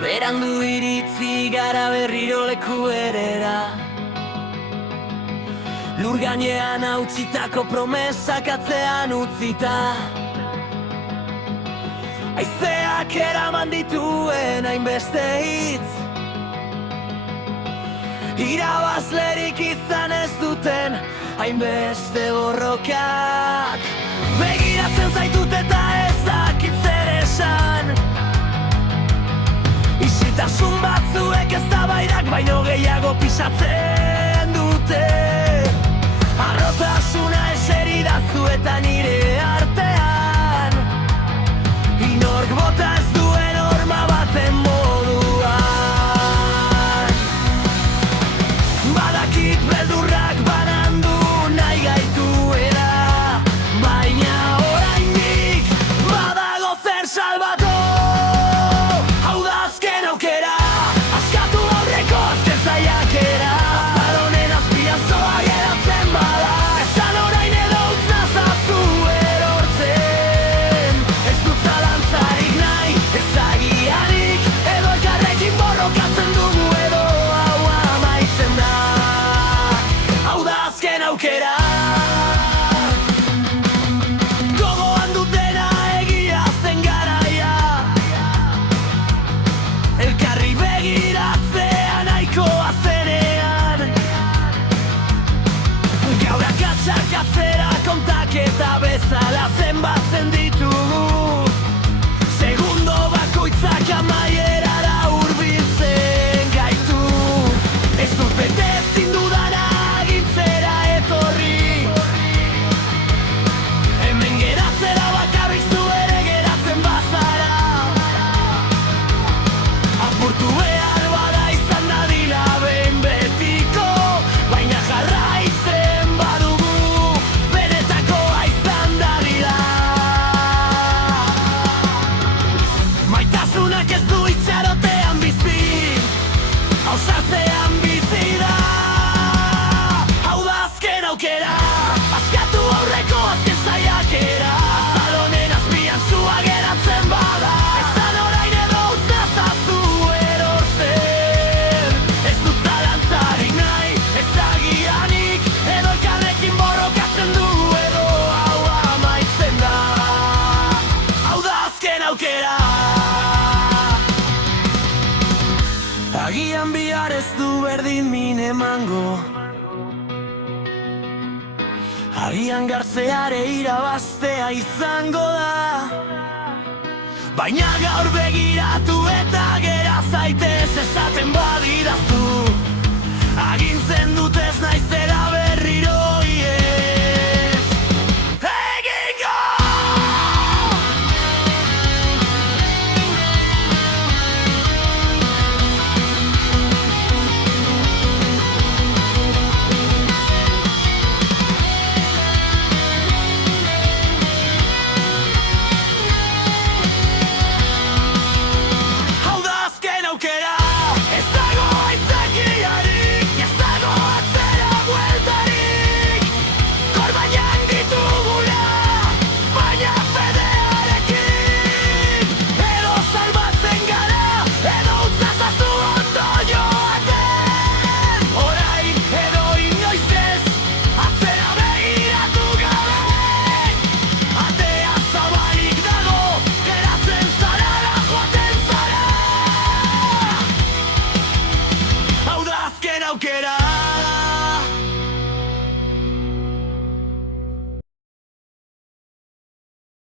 Berandu iritzi gara berriro leku erera, lur gainean hautsitako promesak atzean utzita, haizeak eraman dituen hainbeste hitz, irabazlerik izan ez duten hainbeste borrokak. Begiratzen zaitut eta ez dakit zer esan, isiltasun batzuek eztabaidak baino gehiago pisatzen dute. Harrotasuna eseridazu eta nire artean, inork bota ez duen horma baten moduan. Badakit beldurrak banandu nahi gaituela, baina oraindik badago zer salbatu. Hau da azken aukera, askatu aurreko azken saiakera. Azalonen azpian zoa geratzen bada, esan orain edo utz nazazu erortzen. Ez dut zalantzarik nahi, ez agianik, edo elkarrekin borrokatzen dugu edo hau amaitzen da. Hau da azken aukera. Gogoan dut dena egia zen garaia, elkarri begiratzea nahikoa zenean. Gaur akatsak atzera kontaketa bezala zenbatzen ditugu, segundo bakoitzak amaierara hurbiltzen gaitu. Ez dut bete ezin dudana agintzera etorri, hemen geratzera bakarrik zu ere geratzen bazara. Apurtu behar bada izan dadila behin betiko, baina jarraitzen badugu benetakoa izan dadila. Maitasunak ez du itxarotean bizi, ausartzean bizi da. Hau da azken aukera, askatu aurreko azken saiakera. Azalonen azpian zua geratzen bada, esan orain edo utz nazazu erortzen. Ez dut zalantzarik nahi, ez agianik, edo elkarrekin borrokatzen dugu edo hau amaitzen da. Hau da azken aukera. Agian bihar ez du berdin min emango, agian gartzeare irabaztea izango da. Baina gaur begiratu eta gera zaitez esaten badidazu, agintzen dut ez naizela